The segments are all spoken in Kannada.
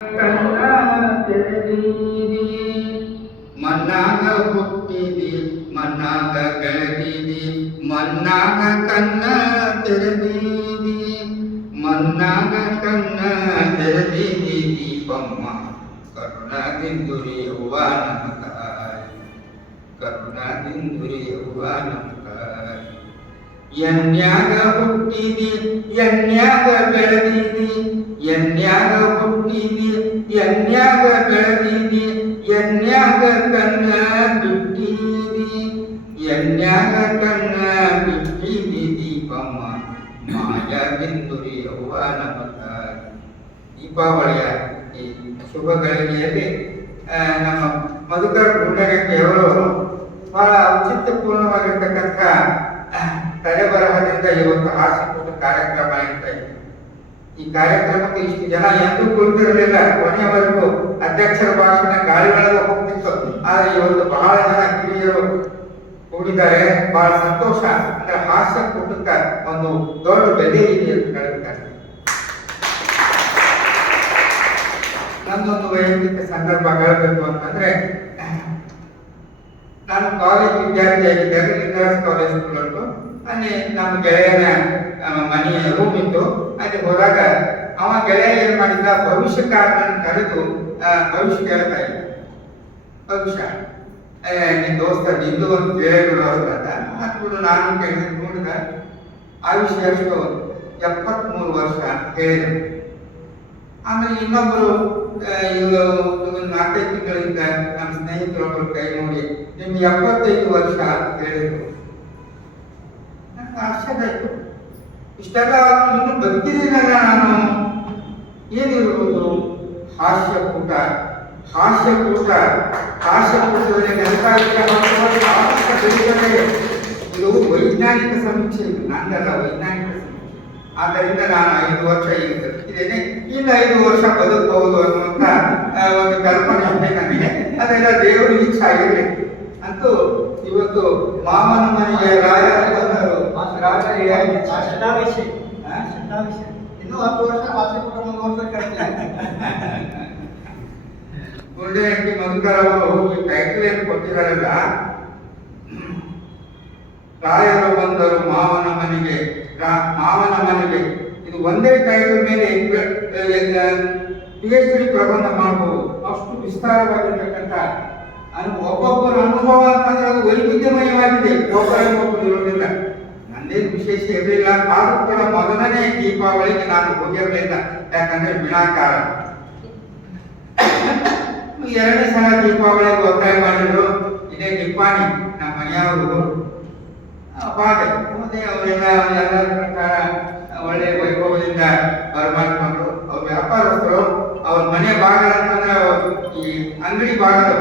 ಕಣ್ಣ ತೆರೆದೀರಿ ಮನ್ನಾಗ ಹುಟ್ಟಿದಿ ಮನ್ನಾಗ ಬೆಳೆದಿದಿ ಮನ್ನಾಗ ಕಣ್ಣ ತೆರೆದೀದಿ ಮನ್ನಾಗ ಕಣ್ಣ ತೆರೆದೀದಿ ದೀಪಮ್ಮ ಕರುಣದಿಂದುರಿಯುವ ನಮಕಾರಿ ಕರುಣದಿಂದುರಿಯುವ ನಮಕಾರಿ ಎನ್ಯಾಗ ಹುಟ್ಟಿದಿ ಎನ್ಯಾಗ ಬೆಳೆದಿದಿ ಎನ್ಯಾಗ ಹುಟ್ಟಿದಿ ಎನ್ಯಾಗ ಬೆಳೆದಿದಿ ಎನ್ಯಾಗ ತನ್ನ ಬಿಟ್ಟಿದಿ ಎನ್ಯಾಗ ಕನ್ನ ಬಿಟ್ಟಿದಿ ದೀಪಮ್ಮ ಯಾಗಿದ್ದು ಅವ್ವ ನಮ್ಮ ದೀಪಾವಳಿಯ ಈ ಶುಭ ಗಳಿಗೆಯಲ್ಲಿ ನಮ್ಮ ಮಧುಕರ್ ಅವರು ಬಹಳ ಔಚಿತ್ಯಪೂರ್ಣವಾಗಿರ್ತಕ್ಕಂಥ ಆ, ತಲೆಬರಹದಿಂದ ಇವತ್ತು ಹಾಸ್ಯಪೂರ್ಣ ಕಾರ್ಯಕ್ರಮ ಇರ್ತಾ ಈ ಕಾರ್ಯಕ್ರಮಕ್ಕೆ ಇಷ್ಟು ಜನ ಎಂದೂ ಕುಳಿತಿರಲಿಲ್ಲ. ಕೊನೆಯವರೆಗೂ ಅಧ್ಯಕ್ಷರ ಭಾಷಣ ಗಾಳಿಯೊಳಗೆ ಹೋಗ್ತಿತ್ತು. ಆದ್ರೆ ಇವತ್ತು ಬಹಳ ಜನ ಕಿರಿಯರು ಕೂಡಿದ್ದಾರೆ. ಬಹಳ ಸಂತೋಷ. ಅಂದ್ರೆ ಹಾಸ್ಯ ಕುಟುಂಬ ಒಂದು ದೊಡ್ಡ ಬೆಲೆ ಇದೆ ಅಂತ ಹೇಳ್ತಾರೆ ನಂದೊಂದು ವೈಯಕ್ತಿಕ ಸಂದರ್ಭ ಹೇಳಬೇಕು ಅಂತಂದ್ರೆ, ನಾನು ಕಾಲೇಜ್ ವಿದ್ಯಾರ್ಥಿಯಾಗಿದ್ದಾಗ ಲಿಂಗರಾಜ್ ಕಾಲೇಜ್ ಅಲ್ಲಿ ನಮ್ಮ ಗೆಳೆಯನ ಮನೆಯ ರೂಮ್ ಇತ್ತು. ಅಲ್ಲಿ ಹೋದಾಗ ಅವ ಗೆಳೆಯ ಏನ್ ಮಾಡಿದ್ದ? ಭವಿಷ್ಯ ಕಾರಣನ ಕರೆದು ಭವಿಷ್ಯ ಕೇಳ್ತಾ ಇದ್ದ. ಭವಿಷ್ಯ. ನಿನ್ ದೋಸ್ತ, ನಿಂದು ಒಂದು ಕೇಳಿಬಿಡು ಅಂತ? ನಾನು ಕೇಳಿದ್ರೆ ನೋಡಿದ ಆಯುಷ್ಯ ಎಷ್ಟು? ಎಪ್ಪತ್ಮೂರು ವರ್ಷ ಅಂತ ಆಮೇಲೆ ಇನ್ನೊಬ್ರು ಒಂದು ನಾಲ್ಕೈದು ತಿಂಗಳಿಂದ ನಮ್ಮ ಸ್ನೇಹಿತರೊಬ್ಬರು ಕೈ ನೋಡಿ ನಿಮ್ಗೆ ಎಪ್ಪತ್ತೈದು ವರ್ಷ ಅಂತ ಹೇಳಿದ್ರು. ಆಶ್ಚರ್ಯ ಆಯ್ತು. ಇಷ್ಟೆಲ್ಲ ಇನ್ನು ಬದುಕಿದ್ದೀನಲ್ಲ ನಾನು. ಏನಿರುವುದು? ಹಾಸ್ಯ ಹಾಸ್ಯಕೂಟ. ಹಾಸ್ಯ ಕೂಟ ಹಾಸ್ಯ ಕೂಟದಲ್ಲಿ ನೆನಪಾಗಿದೆ ಇದು ವೈಜ್ಞಾನಿಕ ಸಮೀಕ್ಷೆ. ಇದು ನಂದಲ್ಲ, ವೈಜ್ಞಾನಿಕ ಸಮೀಕ್ಷೆ. ಆದ್ದರಿಂದ ನಾನು ಐದು ವರ್ಷ ಈಗ ಬದುಕಿದ್ದೇನೆ. ಇನ್ನು ಐದು ವರ್ಷ ಬದುಕಬಹುದು ಅನ್ನುವಂತ ಒಂದು ಕಲ್ಪನೆ ನನಗೆ. ಅದೆಲ್ಲ ದೇವರು ಇಚ್ಛೆ ಆಗಿರಲಿ ಅಂತೂ ಇವತ್ತು ಮಾಮನ ಮನೆಗೆ ರಾಯ ಬಂದರು. ಇನ್ನೂ ಹತ್ತು ವರ್ಷ ವಾಸಿ ಗುಂಡೆಹಟ್ಟಿ ಮಧುಕರ್ ಅವರು ಈ ಟೈಟಲ್ ಏನು ಕೊಟ್ಟಿದ್ದಾರಲ್ಲ ರಾಯರು ಬಂದರು ಮಾವನ ಮನೆಗೆ. ಮಾವನ ಮನೆಗೆ. ಇದು ಒಂದೇ ಟೈಟಲ್ ಮೇಲೆ ಪಿ ಎಚ್ ಡಿ ಪ್ರಬಂಧ ಮಾಡಬಹುದು. ಅಷ್ಟು ವಿಸ್ತಾರವಾಗಿರ್ತಕ್ಕಂಥ ಒಬ್ಬೊಬ್ಬರ ಅನುಭವ ಅಂತಂದ್ರೆ ಅದು ವೈವಿಧ್ಯಮಯವಾಗಿದೆ. ಇರೋದಿಲ್ಲ ನಂದೇನು ವಿಶೇಷ ಇರಲಿಲ್ಲ ಆದರೂ ಕೂಡ ಮೊದಲನೇ ದೀಪಾವಳಿಗೆ ನಾನು ಹೋಗಿರಲಿಲ್ಲ. ಯಾಕಂದ್ರೆ ವಿನಾಕಾರ ಎರಡನೇ ಸಲ ದೀಪಾವಳಿಗೆ ಒತ್ತಾಯ ಮಾಡಿದ್ರು. ಇದೇ ನಿಪ್ಪಾಣಿ ನಮ್ಮ ಮನೆಯವರು. ಬಾಧೆ ಮತ್ತೆ ಅವರೆಲ್ಲ ಎಲ್ಲ ಪ್ರಕಾರ ಒಳ್ಳೆ ವೈಭವದಿಂದ ಬರಮಾಡ್ಕೊಂಡ್ರು ಅವ್ರ ವ್ಯಾಪಾರಸ್ಥರು ಅವ್ರ ಮನೆ ಬಾಗಿಲ ಅಂತಂದ್ರೆ ಅವ್ರು ಈ ಅಂಗಡಿ ಬಾಗಿಲು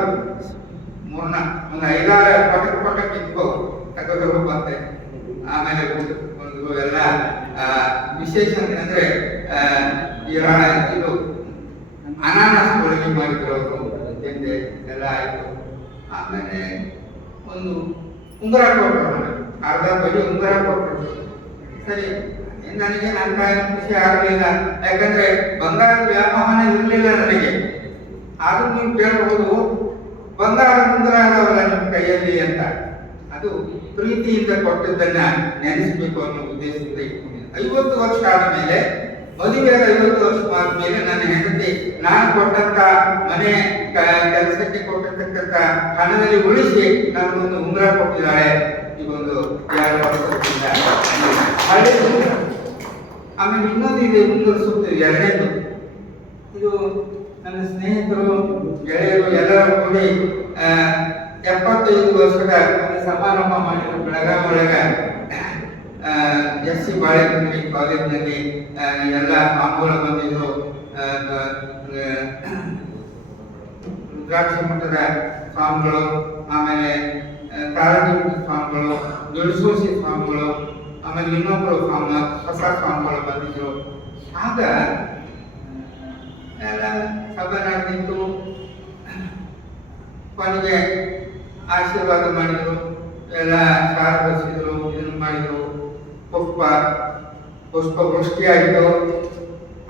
ಮೂರ್ನ ಒಂದು ಐದಾರು ಪಟಕ್ ಪಟಕ್ ಇಟ್ಕೋ ತಗೋದು ಬಂತೆ ಆಮೇಲೆ ಒಂದು- ಒಂದು ಎಲ್ಲ ಆ, ವಿಶೇಷ ಅಂತಂದ್ರೆ ಆ, ಈ ರಾ- ಇದು ಅನಾನಸ್ ಹೋಳಿಗೆ ಮಾಡಿದ್ರು ಅವರು. ಎಲ್ಲ ಆಯಿತು. ಆಮೇಲೆ ಒಂದು ಉಂಗುರ ಕೊಟ್ಟರು ಅರ್ಧ ಪೈ ಉಂಗುರ ಕೊಟ್ಟರು. ಸರಿ ನನಗೆ ನನ್ನ ಖುಷಿ ಆಗಲಿಲ್ಲ ಯಾಕಂದ್ರೆ ಬಂಗಾರದ ವ್ಯಾಮೋಹನ ಇರಲಿಲ್ಲ ನನಗೆ. ಆದ್ರೂ ನೀವು ಕೇಳಬಹುದು ಬಂಗಾರ ಉಂಗುರ ಅದವಲ್ಲ ನಿಮ್ಮ ಕೈಯಲ್ಲಿ ಅಂತ. ಅದು ಪ್ರೀತಿಯಿಂದ ಕೊಟ್ಟದ್ದನ್ನ ನೆನೆಸ್ಬೇಕು ಅನ್ನೋ ಉದ್ದೇಶದಿಂದ ಇಟ್ಕೊಂಡಿದ್ದೆ. ಐವತ್ತು ವರ್ಷ ಆದಮೇಲೆ ಮದುವೆಯಾದ ಐವತ್ತು ವರ್ಷ ಆದ್ಮೇಲೆ ನನ್ನ ಹೆಂಡತಿ ನಾನು ಕೊಟ್ಟಂತ ಮನೆ ಕೆಲಸಕ್ಕೆ ಕೊಟ್ಟಿರ್ತಕ್ಕಂಥ ಹಣದಲ್ಲಿ ಉಳಿಸಿ ನನಗೊಂದು ಉಂಗುರ ಕೊಟ್ಟಿದ್ದಾಳೆ. ಇದೊಂದು ಉಂಗುರ. ಆಮೇಲೆ ಇನ್ನೊಂದು ಇದೆ, ಉಂಗುರ ಸುತ್ತು ಎರಡನೇದು. ಇದು ನನ್ನ ಸ್ನೇಹಿತರು, ಗೆಳೆಯರು ಎಲ್ಲರೂ ಕೂಡಿ ಎಪ್ಪತ್ತೈದು ವರ್ಷದ ಸಮಾರಂಭ ಮಾಡಿರೋ ಬೆಳಗಾವಿ ಒಳಗ. ಎಸ್ ಸಿ ಬಾಳೆಗುಂಡಿ ಕಾಲೇಜಿನಲ್ಲಿ ಎಲ್ಲ ಆ, ಆ, ರುದ್ರಾಕ್ಷಿ ಮಠದ ಸ್ವಾಮಿಗಳು ಆಮೇಲೆ ಪ್ರಾರಂಭಿಕ ಸ್ವಾಮಿಗಳು ಜುಡಿಸೋಸಿ ಸ್ವಾಮಿಗಳು ಆಮೇಲೆ ಇನ್ನೊಬ್ಬರು ಸ್ವಾಮಿ ಹೊಸ ಸ್ವಾಮಿಗಳು ಬಂದಿದ್ರು ಆಗ ಸಭೆ ನಡೆದಿತ್ತು ಕೊನೆಗೆ ಆಶೀರ್ವಾದ ಮಾಡಿದ್ರು ಎಲ್ಲ ಶಾರ ಬರೆಸಿದ್ರು ಇದನ್ನು ಮಾಡಿದ್ರು. ಪುಷ್ಪ ಪುಷ್ಪವೃಷ್ಟಿಯಾಯಿತು.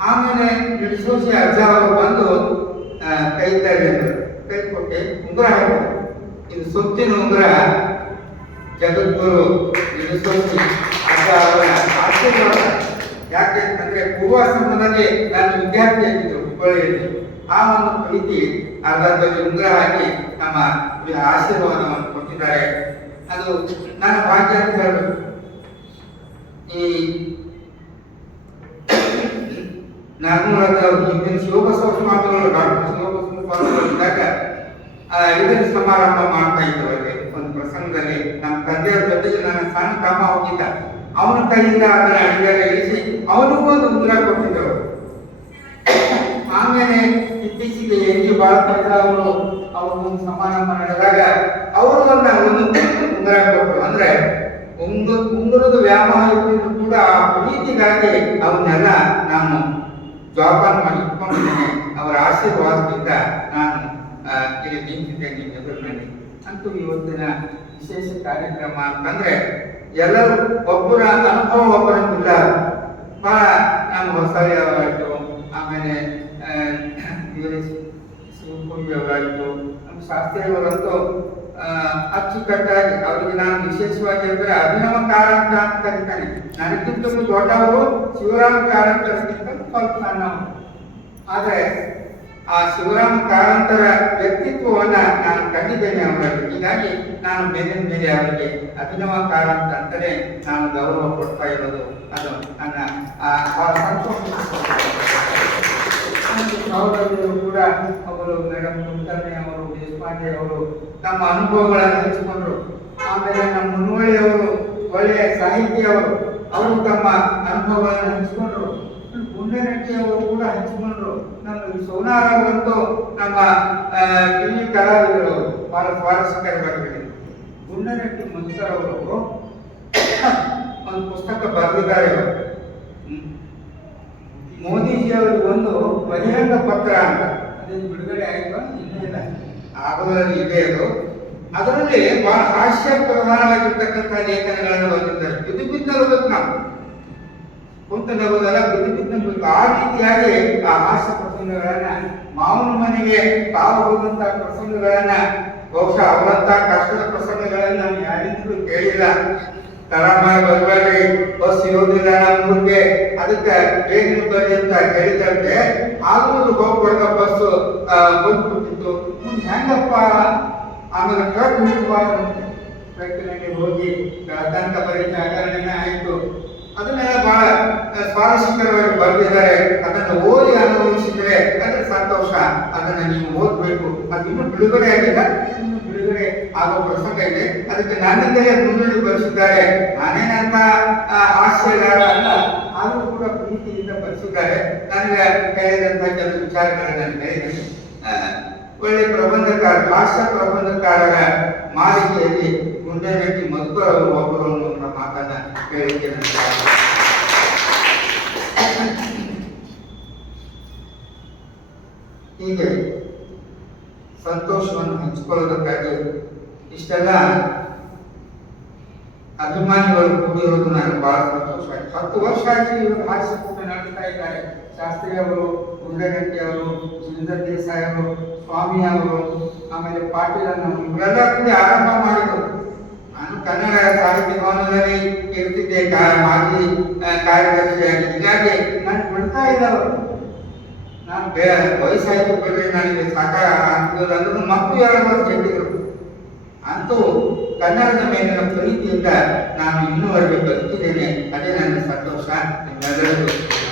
ಆಮೇಲೆ ನಿಡಿಸೋಸಿ ಅಜ್ಜ ಅವರು ಬಂದು ಕೈ ತಗೊಂಡ್ರು ಕೈ ಕೊಟ್ಟೆ ಉಂಗುರ ಹಾಕಿದ್ರು ಇದು ಸುತ್ತಿನ ಉಂಗುರ. ಜಗದ್ಗುರು ನಿಡಿಸೋಸಿ ಅಜ್ಜ ಅವರ ಆಶೀರ್ವಾದ. ಯಾಕೆ ಅಂತಂದ್ರೆ ಪೂರ್ವಾಶ್ರಮದಲ್ಲಿ ನಾನು ವಿದ್ಯಾರ್ಥಿ ಆಗಿದ್ದು ಹುಬ್ಬಳ್ಳಿಯಲ್ಲಿ. ಆ ಒಂದು ಪ್ರೀತಿ ಅರ್ಧದಲ್ಲಿ ಉಂಗುರ ಹಾಕಿ ನಮ್ಮ ಆಶೀರ್ವಾದವನ್ನು ಕೊಟ್ಟಿದ್ದಾರೆ. ಅದು ನನ್ನ ಭಾಗ್ಯ ಅಂತ ಹೇಳ್ಬೇಕು. ಈ ನಾಗಮೂಲದ ಹಿಂದಿನ ಶಿವಬಸವ ಸ್ವಾಮಿಗಳು ಡಾಕ್ಟರ್ ಶಿವಬಸವ ಇದ್ದಾಗ ಇದನ್ನ ಸಮಾರಂಭ ಮಾಡ್ತಾ ಇದ್ರು ಒಂದು ಪ್ರಸಂಗದಲ್ಲಿ ನಮ್ಮ ತಂದೆಯ ಜೊತೆಗೆ ನನ್ನ ಸಣ್ಣ ತಮ್ಮ ಹೋಗಿದ್ದ ಅವನ ಕೈಯಿಂದ ಅದನ್ನ ಅಡಿಗೆಲ್ಲ ಇಳಿಸಿ ಅವನಿಗೂ ಒಂದು ಉಂಗುರ ಕೊಟ್ಟಿದ್ದರು ಆಮೇಲೆ ಇತ್ತೀಚೆಗೆ ಎನ್ ಬಾಳ ಬಾಳಕೃಷ್ಣ ಅವರು ಅವರು ಒಂದು ಸಮಾರಂಭ ನಡೆದಾಗ ಅವರು ಒಂದು ಒಂದು ಉಂಗುರ ಕೊಟ್ಟರು. ಅಂದ್ರೆ ಉಂಗುರದ ವ್ಯಾಮೋಹ ಇದ್ದರೂ ಕೂಡ ಪ್ರೀತಿಗಾಗಿ ಅವನ್ನೆಲ್ಲ ನಾನು ಜೋಪಾನ ಮಾಡಿ ಅವರ ಆಶೀರ್ವಾದದಿಂದ ನಾನು ಇಲ್ಲಿ ನಿಂತಿದ್ದೇನೆ ಎದುರಿನಲ್ಲಿ. ಅಂತೂ ಇವತ್ತಿನ ವಿಶೇಷ ಕಾರ್ಯಕ್ರಮ ಅಂತಂದ್ರೆ ಎಲ್ಲರೂ ಒಬ್ಬರ ಅನುಭವ ಒಬ್ಬರಂತಿಲ್ಲ. ಬಹಳ ನಾನು ಹೊಸ ಅವರಾಯ್ತು ಆಮೇಲೆ ಇವರೇ ಶಿವಕುಂಬಿ ಅವರಾಯ್ತು, ನಮ್ಮ ಶಾಸ್ತ್ರಿಯವರಂತೂ ಅಚ್ಚುಕಟ್ಟಾಗಿ ಅವರಿಗೆ ನಾನು ವಿಶೇಷವಾಗಿ ಅಂದ್ರೆ ಅಭಿನವ ಕಾರಂತ ಅಂತ ಕರೀತಾನೆ ನನಗಿಂತ ದೊಡ್ಡವರು ಶಿವರಾಮ ಕಾರಂತರಿಗಿಂತ ಸ್ವಲ್ಪ ಆದರೆ ಆ ಶಿವರಾಮ ಕಾರಂತರ ವ್ಯಕ್ತಿತ್ವವನ್ನು ನಾನು ಕಂಡಿದ್ದೇನೆ ಅವರಲ್ಲಿ ಹೀಗಾಗಿ ನಾನು ಬೇರೆ ಮೇಲೆ ಅವರಿಗೆ ಅಭಿನವ ಕಾರಂತ ಅಂತಲೇ ನಾನು ಗೌರವ ಕೊಡ್ತಾ ಇರೋದು ಅದು ನನ್ನ ಸಂತೋಷ ಸಹೋದರಿಯರು ಕೂಡ ಅವರು ಮೇಡಮ್ ಕುಲಕರ್ಣಿ ಅವರು ದೇಶಪಾಂಡೆ ಅವರು ತಮ್ಮ ಅನುಭವಗಳನ್ನು ಹಂಚಿಕೊಂಡ್ರು. ಆಮೇಲೆ ನಮ್ಮ ಮುನ್ವಳಿಯವರು ಒಳ್ಳೆಯ ಸಾಹಿತಿ ಅವರು ತಮ್ಮ ಅನುಭವಗಳನ್ನು ಹಂಚಿಕೊಂಡ್ರು. ಅವರು ಕೂಡ ಹಂಚಿಕೊಂಡ್ರು. ನಮ್ಮ ಸೌನಾರ ಬಂತು ನಮ್ಮ ಟಿವಿ ಕಲಾವಿದರು. ಬಹಳ ಸ್ವಾರಸ್ಯಕರವಾಗಿ ಗುಂಡನಟ್ಟಿ ಮನ್ಸರ್ ಅವರು ಒಂದು ಪುಸ್ತಕ ಬರೆದಿದ್ದಾರೆ. ಮೋದಿಜಿ ಅವರಿಗೆ ಒಂದು ಬಹಿರಂಗ ಪತ್ರ ಅಂತ. ಅದೇನು ಬಿಡುಗಡೆ ಆಯ್ತು? ಇನ್ನೂ ಇಲ್ಲ. ಆಗೋದ್ರಲ್ಲಿ ಇದೆ ಅದು ಅದರಲ್ಲಿ ಬಹಳ ಹಾಸ್ಯ ಪ್ರಧಾನವಾಗಿರ್ತಕ್ಕಂಥ ಲೇಖನಗಳನ್ನು ಬರೆದಿದ್ದಾರೆ. ಬಿದ್ದು ಬಿದ್ದಬೇಕು ನಾವು. ಕುಂತ ನಗುವುದಲ್ಲ ಬಿದ್ದು ಬಿದ್ದು ಆ ರೀತಿಯಾಗಿ ಆ ಹಾಸ್ಯ ಪ್ರಸಂಗಗಳನ್ನ ಮಾವನ ಮನೆಗೆ ತಾವು ಹೋದಂತ ಪ್ರಸಂಗಗಳನ್ನ, ಬಹುಶಃ ಅವರಂತ ಕಷ್ಟದ ಪ್ರಸಂಗಗಳನ್ನ ನಾವು ಯಾರಿಂದಲೂ ಕೇಳಿಲ್ಲ. ತರಾಮಾರ ಬರಬೇಡ್ರಿ ಬಸ್ ಇರೋದಿಲ್ಲ ನಮ್ಮೂರಿಗೆ ಅದಕ್ಕೆ ಬೇಗ ಬರ್ರಿ ಅಂತ ಹೇಳಿದಂತೆ ಆದ್ರೂ ಹೋಗ್ಬಾರ್ದ ಬಸ್ ಬಂದ್ಬಿಟ್ಟಿತ್ತು. ಹೆಂಗಪ್ಪ? ಆಮೇಲೆ ಟ್ರಕ್ನಲ್ಲಿ ಹೋಗಿ ತನಕ ಪರೀಕ್ಷೆ ಜಾಗರಣೆ ಆಯಿತು. ಅದನ್ನೆಲ್ಲ ಬಹಳ ಸ್ವಾರಸ್ಯಕರವಾಗಿ ಬರೆದಿದ್ದಾರೆ. ಅದನ್ನು ಓದಿ ಅನುಭವಿಸಿದ್ರೆ ಅಂದ್ರೆ ಸಂತೋಷ. ಅದನ್ನು ನೀವು ಓದ್ಬೇಕು. ಅದು ಇನ್ನೂ ಬಿಡುಗಡೆ ಆಗಿಲ್ಲ. ಇನ್ನು ಬಿಡುಗಡೆ ಆಗೋ ಪ್ರಸಂಗ ಇದೆ. ಅದಕ್ಕೆ ನನ್ನಿಂದಲೇ ಮುನ್ನುಡಿ ಬರೆಸಿದ್ದಾರೆ ನಾನೇನಂತ ಆಶ್ಚರ್ಯ ಅಲ್ಲ ಆದರೂ ಕೂಡ ಪ್ರೀತಿಯಿಂದ ಬರೆಸಿದ್ದಾರೆ ನನಗೆ ಹೇಳಿದಂತ ಕೆಲವು ವಿಚಾರಗಳನ್ನು ನಾನು ಆ, ಒಳ್ಳೆ ಪ್ರಬಂಧಕಾರ, ಭಾಷ ಪ್ರಬಂಧಕಾರರ ಮಾಲಿಕೆಯಲ್ಲಿ ಗುಂಡೇನಟ್ಟಿ ಮಧುಕರ್ ಅವರು ಒಬ್ಬರು ಅನ್ನುವಂಥ ಮಾತನ್ನ ಹೇಳಿಕೆ ಹೀಗೆ ಸಂತೋಷವನ್ನು ಹಂಚಿಕೊಳ್ಳೋದಕ್ಕಾಗಿ ಇಷ್ಟೆಲ್ಲ ಅಭಿಮಾನಿಗಳು ಕೂಡಿರೋದು ನನಗೆ ಬಹಳ ಸಂತೋಷ ಆಯ್ತು ಹತ್ತು ವರ್ಷ ಆಯ್ತು ಇವರು ಹಾಸ್ಯಕೂಟ ಇದ್ದಾರೆ. ಶಾಸ್ತ್ರಿ ಅವರು ಗುಂಡಗಟ್ಟಿ ಅವರು ಸುಂದರ್ ದೇಸಾಯಿ ಅವರು, ಸ್ವಾಮಿ ಅವರು, ಆಮೇಲೆ ಪಾಟೀಲ್ ಅನ್ನ ಇವರೆಲ್ಲ ಆರಂಭ ಮಾಡಿದರು. ನಾನು ಕನ್ನಡ ಸಾಹಿತ್ಯ ಭವನದಲ್ಲಿ ಇರ್ತಿದ್ದೆ ಮಾಜಿ ಕಾರ್ಯದರ್ಶಿಯಾಗಿ. ಹೀಗಾಗಿ ನಾನು ಬಿಡ್ತಾ ಇದ್ದವರು ನಾನು ಬೇ, ವಯಸ್ಸಾಯ್ತು ಬಿಡ್ರಿ ನನಗೆ ಸಾಕ ಮಕ್ಕಳು ಯಾರು ಗೆದ್ದಿದ್ರು ಅಂತೂ ಕನ್ನಡದ ಮೇಲಿನ ಪ್ರೀತಿಯಿಂದ ನಾನು ಇನ್ನೂ ಬದುಕಿದ್ದೇನೆ ಅದೇ ನನ್ನ ಸಂತೋಷ. ನಿಮ್ಮೆಲ್ಲರಿಗೂ